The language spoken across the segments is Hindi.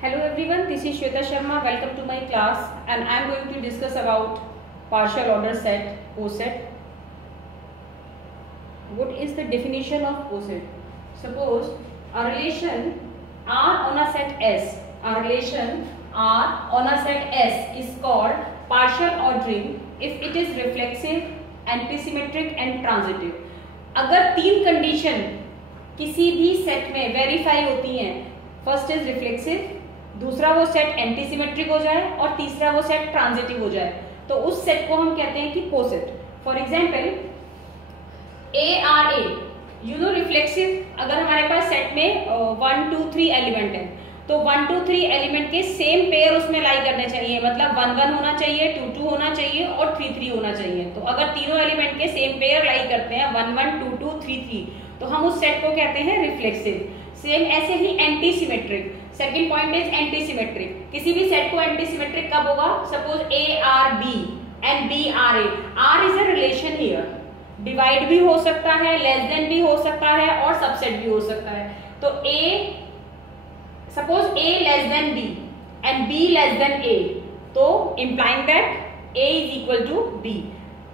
Hello everyone, this is Shweta Sharma. Welcome to my class and I am going to discuss about partial order set, coset. What is the definition of coset? Suppose a relation R on a set S. A relation R on a set S is called partial ordering if it is reflexive, antisymmetric and transitive. अगर तीन कंडीशन किसी भी सेट में वेरीफाई होती हैं, फर्स्ट इज रिफ्लेक्सिव, दूसरा वो सेट एंटीसिमेट्रिक हो जाए और तीसरा वो सेट ट्रांजिटिव हो जाए, तो उस सेट को हम कहते हैं कि coset. For example A R A, you know reflexive, अगर हमारे पास सेट में 1 2 3 एलिमेंट है तो 1 2 3 एलिमेंट के सेम पेयर उसमें लाई करने चाहिए, मतलब 1 1 होना चाहिए, 2 2 होना चाहिए और 3 3 होना चाहिए. तो अगर तीनों एलिमेंट के सेम पेयर लाई करते हैं 1 1 2 2 3 3, तो हम उस सेट को कहते हैं रिफ्लेक्सिव. सेम ऐसे ही antisymmetric. Second point is antisymmetric. किसी भी सेट को एंटीसिमेट्रिक कब होगा? Suppose A R B and B R A. R is a relation here, divide भी हो सकता है, लेस देन भी हो सकता है और सबसेट भी हो सकता है. तो A, suppose A less than B and B less than A, तो implying that A is equal to B.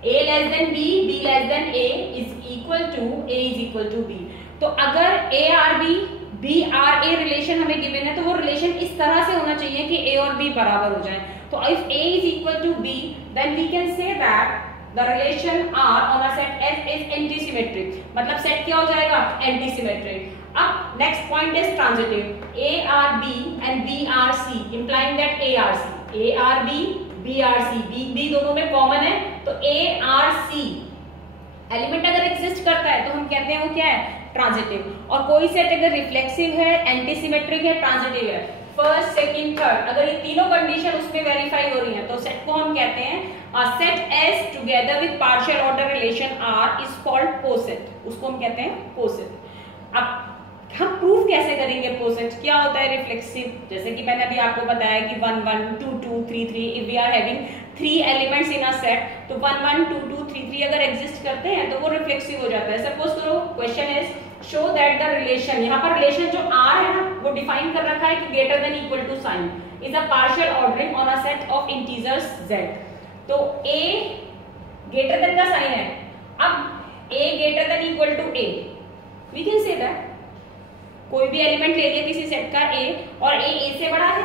A less than B, B less than A is equal to A is equal to B. तो अगर A R B, B R A relation हमें गिवन है तो वो रिलेशन इस तरह से होना चाहिए कि ए और बी बराबर हो जाए. तो if A is equal to B then we can say that the relation R on a set S is antisymmetric. मतलब सेट क्या हो जाएगा? एंटीसिमेट्रिक. अब next point is transitive. A R B and B R C implying that A R C. A R B, B R C, B B दोनों में कॉमन है, तो ए आर सी एलिमेंट अगर एग्जिस्ट करता है तो हम कहते हैं वो क्या है? ट्रांजिटिव. और कोई सेट अगर रिफ्लेक्सिव है, एंटीसिमेट्रिक है, ट्रांजिटिव है, फर्स्ट सेकंड थर्ड, अगर ये तीनों कंडीशन उसमें वेरीफाई हो रही हैं तो सेट को हम कहते हैं set S together with partial order relation R is called coset. उसको हम कहते हैं कोसेट. अब हम प्रूफ कैसे करेंगे कोसेट? क्या होता है रिफ्लेक्सिव? जैसे कि मैंने अभी आपको बताया कि 1 1 2 2 3 3, if we are having 3 elements in a set, तो 1 1 2 2 3 3 अगर एग्जिस्ट करते हैं तो वो रिफ्लेक्सिव हो जाता है. सपोज करो question is show that the relation, यहाँ पर रिलेशन जो आर है ना वो डिफाइन कर रखा है कि greater than equal to sign is a partial ordering on a set of integers z. तो a ग्रेटर देन का साइन है. अब a greater than equal to a, we can say that कोई भी एलिमेंट ले लिया किसी सेट का a और a से बड़ा है.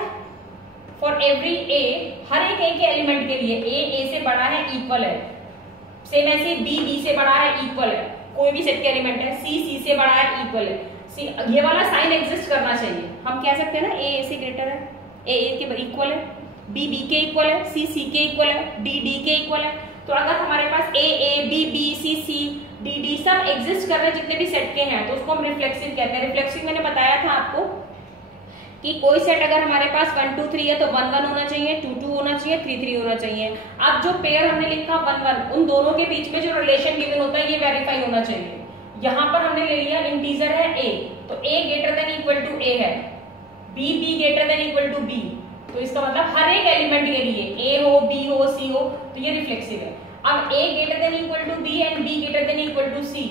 फॉर एवरी a, हर एक a के एलिमेंट के लिए a से बड़ा है, इक्वल है. सेम ऐसे b से बड़ा है, इक्वल है. कोई भी सेट के एलिमेंट है, c से बड़ा है, इक्वल है. ये वाला साइन एग्जिस्ट करना चाहिए. हम कह सकते हैं ना a से ग्रेटर है, a के इक्वल है, b के इक्वल है, c के इक्वल है, d के इक्वल है. तो अगर हमारे पास a b c d सब एग्जिस्ट कर रहे हैं जितने भी सेट के हैं तो उसको हम रिफ्लेक्सिव कहते हैं. रिफ्लेक्सिव मैंने बताया था आपको कि कोई सेट अगर हमारे पास 1 2 3 है तो 1 1 होना चाहिए, 2 2 होना चाहिए, 3 3 होना चाहिए. अब जो पेयर हमने लिखा 1 1, उन दोनों के बीच में जो रिलेशन गिवन होता है ये वेरीफाई होना चाहिए. यहाँ पर हमने ले लिया इंटीजर है a, तो a greater than equal to a है, b greater than equal to b, तो इसका मतलब हर एक एलिमेंट के लिए a हो, b हो, c हो, तो ये रिफ्लेक्सिव है. अब a greater than equal to b and b greater than equal to c,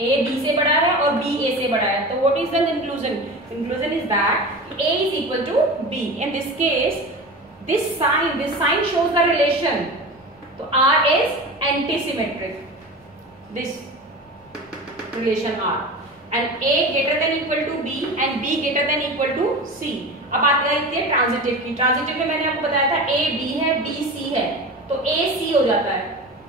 a b से बड़ा है और b a से बड़ा है, तो what is the conclusion? Conclusion is that a is equal to b. In this case, this sign shows the relation. So r is antisymmetric. This relation r, and a greater than equal to b and b greater than equal to c. अब बात करते हैं ट्रांजिटिव की. ट्रांजिटिव में मैंने आपको बताया था a b है, b c है, तो a c हो जाता है,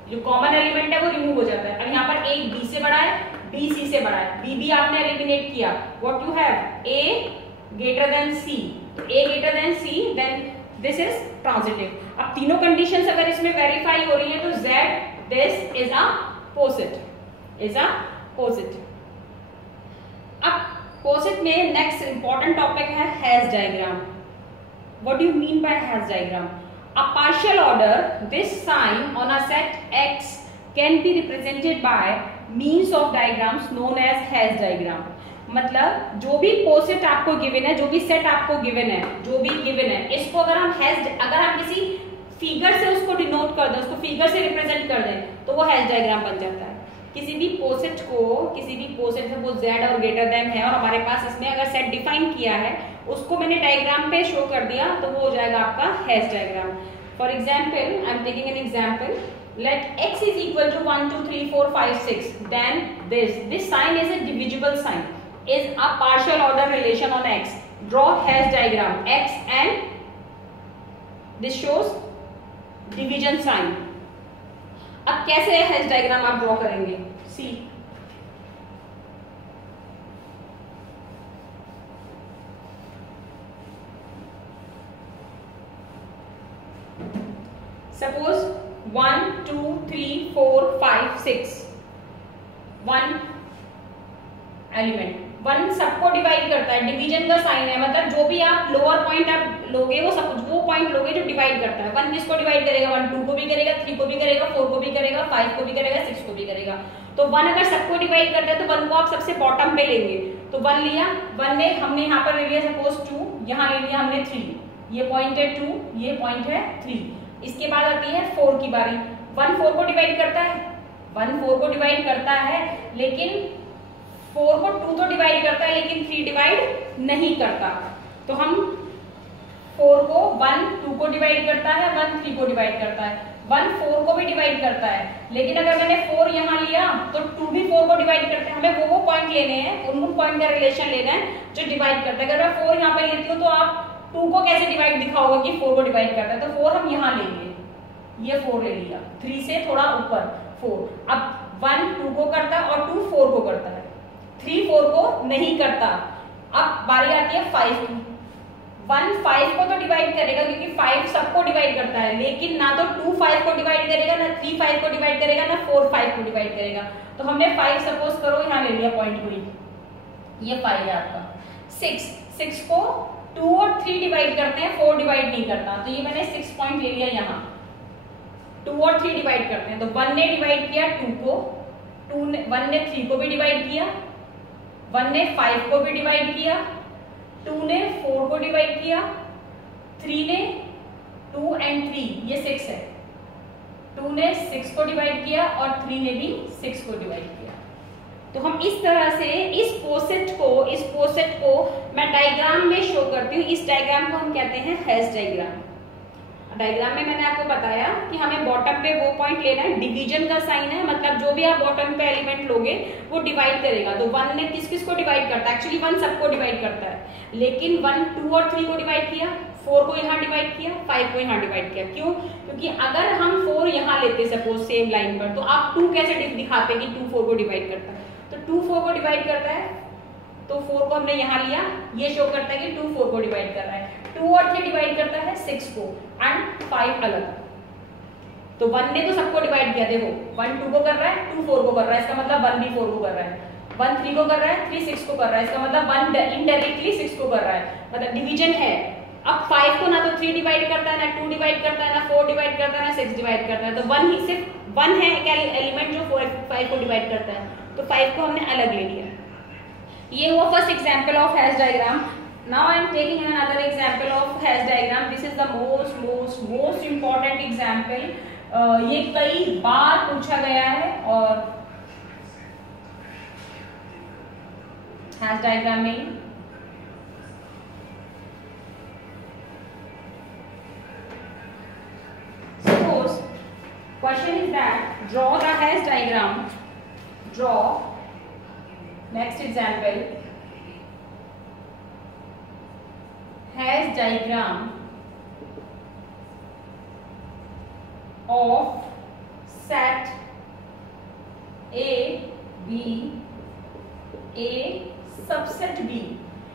जो कॉमन एलिमेंट है वो रिमूव हो जाता है. अब यहाँ पर a b से बड़ा है, b c से बड़ा है, b आपने एलिमिनेट किया. What you have? a greater than c, तो a greater than c, then this is transitive. अब तीनों कंडीशंस अगर इसमें वेरीफाई हो रही है तो z this is a coset, is a coset. अब कोसेट में नेक्स्ट इंपॉर्टेंट टॉपिक है Hasse diagram. What do you mean by Hasse diagram? A partial order, this sign on a set x can be represented by means of diagrams known as Hasse diagram. मतलब जो भी कोसेट आपको गिवन है, जो भी सेट आपको गिवन है, जो भी गिवन है, इसको अगर हम अगर हम किसी फिगर से उसको डिनोट कर दें, उसको फिगर से रिप्रेजेंट कर दें, तो वो हैश डायग्राम बन जाता है. किसी भी पोसेट सपोज z और ग्रेटर देन है और हमारे पास इसमें अगर सेट डिफाइन किया है उसको मैंने डायग्राम पे शो कर दिया तो वो हो जाएगा आपका hash diagram. For example I am taking an example, let x is equal to 1 2 3 4 5 6, then this sign is a divisible sign, is a partial order relation on x. Draw hash diagram x and this shows division sign. अब कैसे हैश डायग्राम आप ड्रॉ करेंगे? सी सपोज 1 2 3 4 5 6 1 एलिमेंट, 1 सबको डिवाइड करता है, डिवीजन का साइन है, मतलब जो भी आप लोअर पॉइंट आप लोगे वो पॉइंट लोगे जो डिवाइड करता है। 1 किसको डिवाइड करेगा? 1 2 को भी करेगा, 3 को भी करेगा, 4 को भी करेगा, 5 को भी करेगा, 6 को भी करेगा। तो 1 अगर सबको डिवाइड करता है तो 1 को आप सबसे बॉटम पे लेंगे, तो 1 लिया, 1 ने हमने यहाँ पर ले लिया सपोज 2, यहाँ ले लिया हमने 3, ये पॉइंट है 2, ये पॉइंट है 3। इसके बाद आती है 4 की बारी। 1 4 को डिवाइड करता है, 1 4 को डिवाइड करता है, लेकिन 4 को 2 तो डिवाइड करता है लेकिन 3 डिवाइड नहीं करता। तो हम 4 को 1 2 को डिवाइड करता है, 1 3 को डिवाइड करता है, 1 4 को भी डिवाइड करता है, लेकिन अगर मैंने 4 यहाँ लिया तो 2 भी 4 को डिवाइड करते हैं। हमें वो पॉइंट लेने हैं, उन पॉइंट का रिलेशन लेना है जो डिवाइड करता है। अगर मैं 4 यहाँ पे लेती हूँ तो आप 2 को कैसे डिवाइड दिखाओगे कि 4 को डिवाइड करता है? तो 4 हम यहाँ लेंगे, ये 4 ले लिया, 3 से थोड़ा ऊपर 4। अब 1 2 को करता है और 2 4 को करता है, 3 4 को नहीं करता। अब बारी आती है 5 की। 1 5 को तो डिवाइड करेगा क्योंकि 5 सबको डिवाइड करता है, लेकिन ना तो 2 5 को डिवाइड करेगा, ना 3 5 को डिवाइड करेगा, ना 4 5 को डिवाइड करेगा। तो हमने 5 सपोज करो यहाँ ले लिया पॉइंट कोई, ये 5 है आपका। 6 को 2 और 3 डिवाइड करते हैं, 4 डिवाइड नहीं करता, तो ये मैंने 6 पॉइंट ले लिया यहाँ। 2 और 3 डिवाइड करते हैं, तो 1 ने डिवाइड किया 2 को, 1 ने 3 को भी डिवाइड किया, 1 ने 5 को भी डिवाइड किया, 2 ने 4 को डिवाइड किया, 3 ने 2 and 3 ये 6 है, 2 ने 6 को डिवाइड किया और 3 ने भी 6 को डिवाइड किया। तो हम इस तरह से इस पोसेट को मैं डायग्राम में शो करती हूँ। इस डायग्राम को हम कहते हैं हैश डायग्राम। डायग्राम में मैंने आपको बताया कि हमें बॉटम पे वो पॉइंट लेना है, डिवीजन का साइन है, मतलब जो भी आप बॉटम पे एलिमेंट लोगे वो डिवाइड करेगा। तो 1 ने किस को डिवाइड करता है? एक्चुअली 1 सबको डिवाइड करता है, लेकिन 1 2 और 3 को डिवाइड किया, 4 को यहाँ डिवाइड किया, 5 को यहाँ डिवाइड किया। क्यों? क्योंकि अगर हम 4 यहाँ लेते सपोज सेम लाइन पर, तो आप 2 कैसे दिखाते कि 2 4 को डिवाइड करता है? तो 2 4 को डिवाइड करता है, तो 4 को हमने यहाँ लिया, ये शो करता है कि 2 4 को डिवाइड कर रहा है। 2 और 3 डिवाइड करता है 6 को एंड 5 अलग। तो 1 ने तो सबको डिवाइड किया, देखो 1 2 को कर रहा है, 2 4 को कर रहा है, इसका मतलब 1 भी 4 को कर रहा है, 1 3 को कर रहा है, 3 6 को कर रहा है, इसका मतलब 1 इनडायरेक्टली 6 को कर रहा है, मतलब डिवीजन है। अब 5 को ना तो 3 डिवाइड करता है, ना 2 डिवाइड करता है, ना 4 डिवाइड करता है, ना 6 डिवाइड करता है। तो 1 ही सिर्फ 1 है एक एलिमेंट जो 5 को डिवाइड करता है, तो 5 को हमने अलग ले लिया। ये हुआ first example of hash diagram. Now I am taking another example of hash diagram. This is the most important example. ये कई बार पूछा गया है और हैश डायग्राम में suppose question is that draw the hash diagram. Draw next example. Hash diagram of set A B A subset B.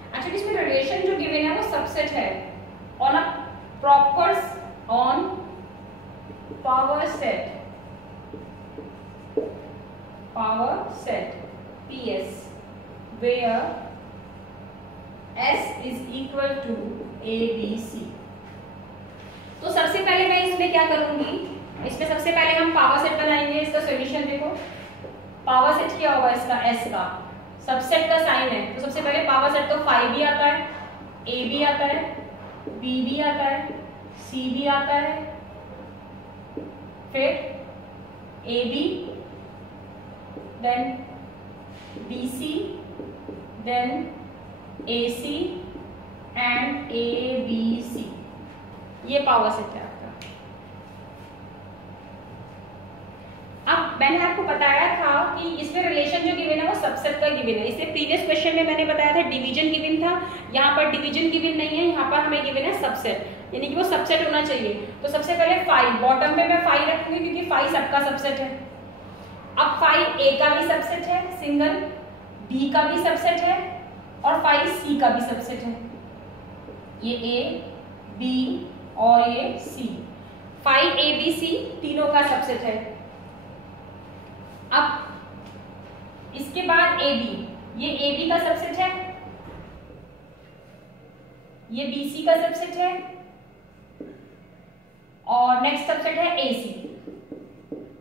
Actually इसमें रिलेशन जो गिवन है वो सबसेट है on a proper on power set PS where S is equal to ABC। तो सबसे पहले मैं इसमें क्या करूंगी, इसमें सबसे पहले हम पावर सेट बनाएंगे। इसका सॉल्यूशन देखो, पावर सेट क्या होगा इसका, S का सबसेट का साइन है, तो सबसे पहले पावर सेट तो 5 भी आता है, A भी आता है, B भी आता है, C भी आता है, फिर AB then BC, then AC and ABC, ये पावर सेट है आपका। अब मैंने आपको बताया था कि इसमें रिलेशन जो गिवन है वो सबसेट का गिवन है। इससे प्रीवियस क्वेश्चन में मैंने बताया था डिवीजन गिवन था, यहाँ पर डिवीजन गिवन नहीं है, यहाँ पर हमें गिवन है सबसेट, यानी कि वो सबसेट होना चाहिए। तो सबसे पहले फाइव, बॉटम पे मैं फाइव रखूंगी क्योंकि फाइव सबका सबसेट है। अब फाइव ए का भी सबसेट है सिंगल, बी का भी सबसेट है और फाइव सी का भी सबसेट है। ये ए, बी और ये सी, फाइव ए बी सी तीनों का सबसेट है। अब इसके बाद ए बी, ये ए बी का सबसेट है, ये बी सी का सबसेट है और नेक्स्ट सबसेट है ए सी।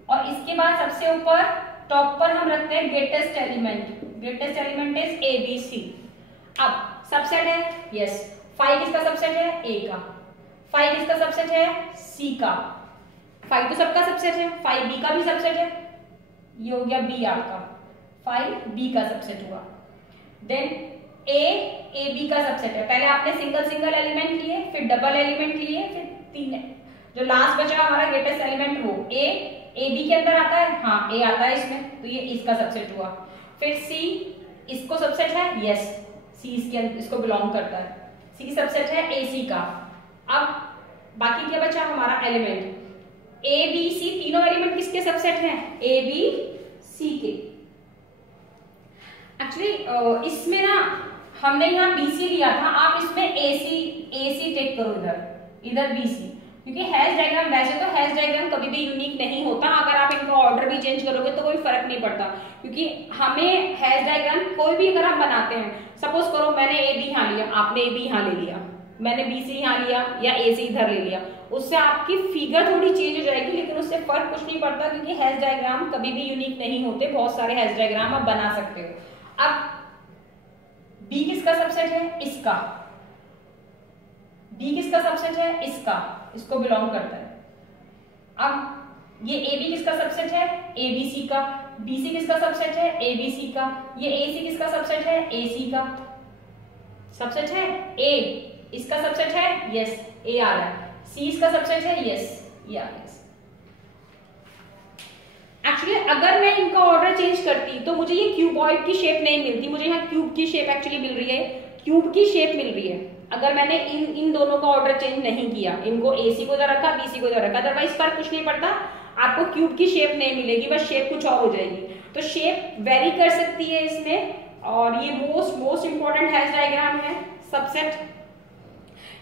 और इसके बाद सबसे ऊपर टॉप पर हम रखते हैं greatest element, greatest element is a b c. अब सबसेट है, यस, फाइव किसका सबसेट है, ए का, फाइव किसका सबसेट है, सी का, फाइव तो सबका सबसेट है, फाइव बी का भी सबसेट है, ये हो गया बी आपका, फाइव बी का सबसेट हुआ। देन ए बी का सबसेट है। पहले आपने सिंगल सिंगल एलिमेंट लिए, फिर डबल एलिमेंट लिए, फिर तीन, जो लास्ट बचा हमारा ग्रेटेस्ट एलिमेंट वो ए बी के अंदर आता है, हाँ ए आता है इसमें, तो ये इसका सबसेट हुआ। फिर सी, इसको सबसेट है, यस सी इसको बिलोंग करता है, सी सबसेट है ए सी का। अब बाकी क्या बचा हमारा एलिमेंट, ए बी सी तीनों एलिमेंट किसके सबसेट हैं, ए बी सी के। एक्चुअली इसमें ना हमने यहाँ BC लिया था, आप इसमें AC टेक करो, इधर BC, क्योंकि हैश डायग्राम, वैसे तो हैश डायग्राम कभी भी यूनिक नहीं होता, अगर आप इनका ऑर्डर भी चेंज करोगे तो कोई फर्क नहीं पड़ता, क्योंकि हमें हैश डायग्राम कोई भी अगर हम बनाते हैं, सपोज करो मैंने ए बी यहाँ लिया, आपने ए बी यहाँ ले लिया, मैंने BC यहाँ लिया या AC इधर ले लिया, उससे आपकी फिगर थोड़ी चेंज हो जाएगी, लेकिन उससे फर्क कुछ नहीं पड़ता, क्योंकि हैश डायग्राम कभी भी यूनिक नहीं होते, बहुत सारे हैश डायग्राम आप बना सकते हो। अब B किसका सबसेट है, इसका, B किसका सबसेट है, इसका, इसको बिलोंग करता है। अब ये AB किसका सबसेट है, ABC का, BC किसका सबसेट है, ABC का, ये AC किसका सबसेट है, AC का सबसेट है, A इसका सबसेट है, यस A आ रहा है, C इसका सबसेट है, यस ये आ रहा है। एक्चुअली अगर मैं इनका ऑर्डर चेंज करती तो मुझे ये क्यूबॉइड की शेप नहीं मिलती, मुझे यहाँ क्यूब की शेप एक्चुअली मिल रही है, क्यूब की शेप मिल रही है, अगर मैंने इन दोनों का ऑर्डर चेंज नहीं किया, इनको AC को इधर रखा, BC को इधर रखा, अदरवाइज फर्क कुछ नहीं पड़ता, आपको क्यूब की शेप नहीं मिलेगी, बस शेप कुछ और हो जाएगी। तो शेप वेरी कर सकती है इसमें, और ये मोस्ट इंपॉर्टेंट हैश डायग्राम है। सबसेट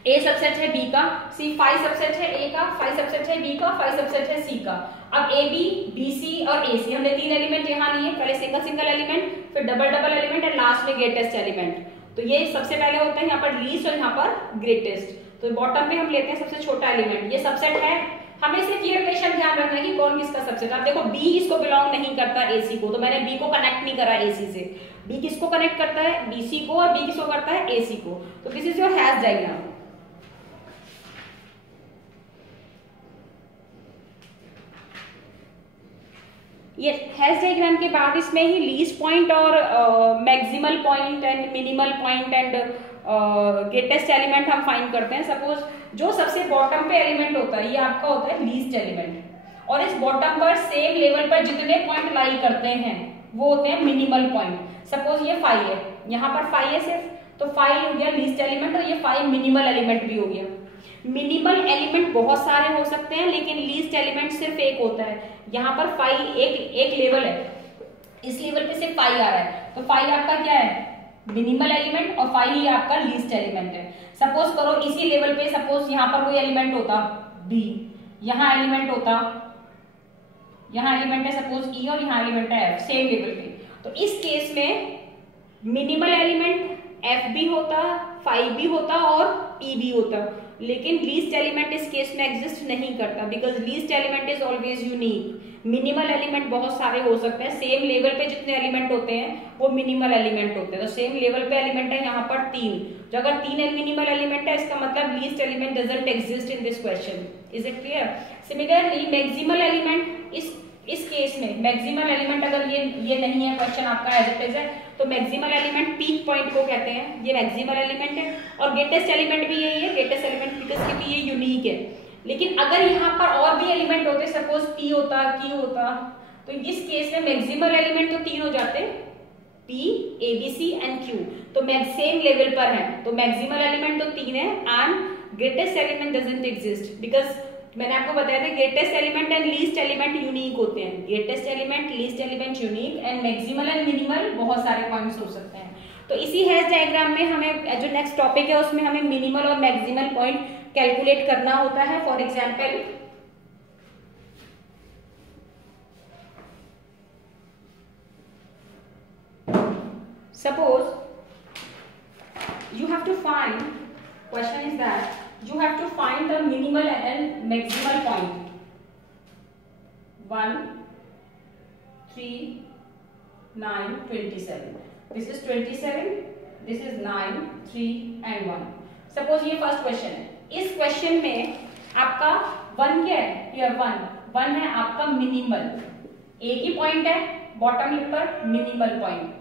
A सबसेट है B का, C फाइव सबसेट है A का, फाइव सबसेट है B का, फाइव सबसेट है C का। अब A B B C और A C हमने तीन एलिमेंट यहाँ लिए, पहले सिंगल सिंगल एलिमेंट, फिर डबल डबल एलिमेंट और लास्ट में ग्रेटेस्ट एलिमेंट। तो ये सबसे पहले होता है यहाँ पर लीस्ट और यहाँ पर ग्रेटेस्ट। तो बॉटम पे हम लेते हैं सबसे छोटा एलिमेंट, ये सबसेट है, हमें सिर्फ ये रिलेशन ध्यान रखना है कि कौन किसका सबसेट। आप देखो B इसको बिलोंग नहीं करता AC को, तो मैंने B को कनेक्ट नहीं करा AC से, B किसको कनेक्ट करता है, BC को, और B किसको करता है, AC को। तो this is your hash diagram. ये हैश डायग्राम के बाद इसमें ही लीस्ट पॉइंट और maximal point and minimal point and greatest element हम फाइंड करते हैं। सपोज जो सबसे बॉटम पे एलिमेंट होता है ये आपका होता है लीस्ट एलिमेंट, और इस बॉटम पर सेम लेवल पर जितने पॉइंट लाई करते हैं वो होते हैं मिनिमल पॉइंट। सपोज ये 5 है, यहाँ पर 5 है सिर्फ, तो 5 हो गया लीस्ट एलिमेंट, और ये 5 मिनिमल एलिमेंट भी हो गया। मिनिमल एलिमेंट बहुत सारे हो सकते हैं, लेकिन लीस्ट एलिमेंट सिर्फ एक होता है। यहाँ पर 5 एक लेवल है, इस लेवल पे सिर्फ 5 आ रहा है, तो 5 आपका क्या है, मिनिमल एलिमेंट, और 5 ही आपका लीस्ट एलिमेंट है। सपोज करो इसी लेवल पे, सपोज यहाँ पर कोई एलिमेंट होता B, यहाँ एलिमेंट होता, यहाँ एलिमेंट है सपोज E और यहाँ एलिमेंट है F, सेम लेवल पे, तो इस केस में मिनिमल एलिमेंट F भी होता, 5 भी होता और E भी होता, लेकिन लीस्ट एलिमेंट इस केस में एग्जिस्ट नहीं करता, because least element is always unique. Minimal element बहुत सारे हो सकते हैं, सेम लेवल पे जितने एलिमेंट होते हैं वो मिनिमल एलिमेंट होते हैं। तो सेम लेवल पे एलिमेंट है यहाँ पर 3, जो अगर 3 मिनिमल एलिमेंट है इसका मतलब least element doesn't exist in this question. Is it clear? Similarly maximal element इस केस में मैक्सिमल एलिमेंट अगर ये नहीं है, क्वेश्चन आपका एज इट इज है, तो मैक्सिमल एलिमेंट पीक पॉइंट को कहते हैं, ये मैक्सिमल एलिमेंट है। और ग्रेटेस्ट एलिमेंट भी यही है, ग्रेटेस्ट एलिमेंट बिकॉज क्योंकि ये यूनिक है। लेकिन अगर यहाँ पर और भी एलिमेंट होते, सपोज पी होता, क्यू होता, तो इस केस में मैक्सिमल एलिमेंट तो 3 हो जाते, p, a, b, c and q, तो सेम लेवल पर है, तो मैक्सिमल एलिमेंट तो 3 है and greatest element doesn't exist because मैंने आपको बताया था greatest element and least element unique होते हैं। Greatest element, least element unique and maximal and minimal बहुत सारे पॉइंट्स हो सकते हैं। तो इसी हैश डायग्राम में हमें जो नेक्स्ट टॉपिक है उसमें हमें मिनिमल और मैक्सिमल पॉइंट कैलकुलेट करना होता है। For example suppose you have to find, question is that you have to find the minimal and maximal point 1, 3, 9, 27. This is 27, this is 9, 3 and 1. Suppose ये फर्स्ट क्वेश्चन है, इस क्वेश्चन में आपका 1 क्या है, here 1 है आपका मिनिमल, एक ही पॉइंट है बॉटम लिप पर मिनिमल पॉइंट,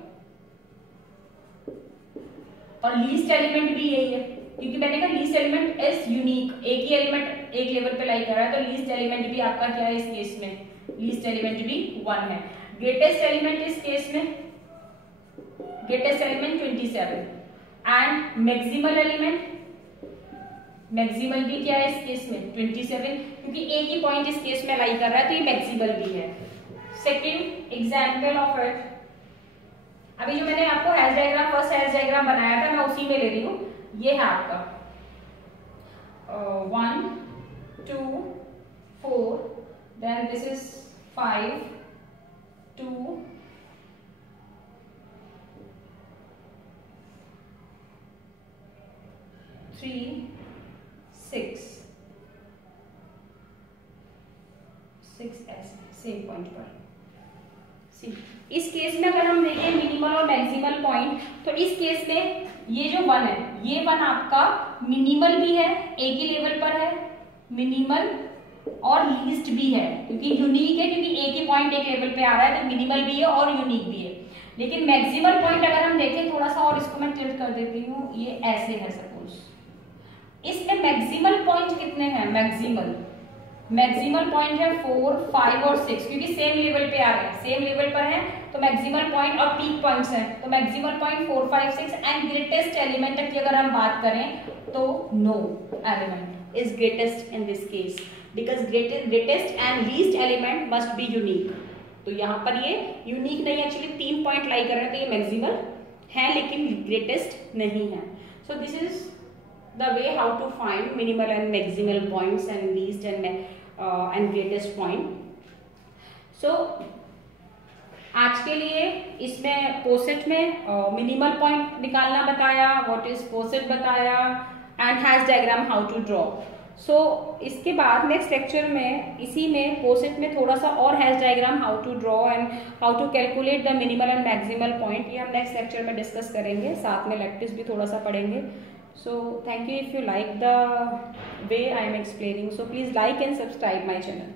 और लीस्ट एलिमेंट भी यही है क्योंकि मैंने कहा लीस्ट एलिमेंट इज यूनिक, एक ही एलिमेंट एक लेवल पे लाई कर रहा है, तो लीस्ट एलिमेंट भी आपका क्या है इस केस में, लीस्ट एलिमेंट भी 1 है। ग्रेटेस्ट एलिमेंट इस केस में, greatest element 27 and maximal element, maximal भी क्या है इस केस में 27 क्योंकि एक ही पॉइंट इस केस में लाई कर रहा है, तो ये मैक्सिमल भी है। सेकेंड एग्जाम्पल ऑफ इट, अभी जो मैंने आपको hash diagram, first hash diagram बनाया था, मैं उसी में ले रही हूँ, ये है आपका 1, 2, 4, देन दिस इज 5, 2, 3, 6 ऐसे सेम पॉइंट पर। इस केस में अगर हम देखें मिनिमल और मैक्सिमल पॉइंट, तो इस केस में ये जो 1 है, ये 1 आपका मिनिमल भी है, एक ही लेवल पर है, मिनिमल और लीस्ट भी है क्योंकि यूनिक है, क्योंकि एक ही पॉइंट एक लेवल पे आ रहा है, तो मिनिमल भी है और यूनिक भी है। लेकिन मैक्सिमल पॉइंट अगर हम देखें थोड़ा सा, और इसको मैं टिल्ट कर देती हूँ, ये ऐसे है सपोज, इसमें मैक्सिमल पॉइंट कितने हैं, मैक्सिमल पॉइंट है 4, 5 और 6 क्योंकि सेम लेवल पे आ रहे हैं, सेम लेवल पर है, तो मैक्सिमल पॉइंट और पीक पॉइंट्स हैं, तो maximal point 4, 5, 6 and greatest element तक की अगर हम बात करें तो no element is greatest in this case because greatest and least element must be unique. तो यहाँ पर ये यूनिक नहीं, एक्चुअली 3 पॉइंट लाई कर रहे हैं, तो ये मैक्सिमल है लेकिन ग्रेटेस्ट नहीं है। So this is the way how to find minimal and maximal points and least and greatest point. So आज के लिए इसमें पोसेट में मिनिमल पॉइंट निकालना बताया, व्हाट इज पोसेट बताया and Hasse diagram how to draw. So इसके बाद नेक्स्ट लेक्चर में इसी में पोसेट में थोड़ा सा और Hasse diagram how to draw and how to calculate the minimal and maximal point, ये हम नेक्स्ट लेक्चर में डिस्कस करेंगे, साथ में लैक्टिस भी थोड़ा सा पढ़ेंगे। So thank you if you like the way I am explaining, so please like and subscribe my channel.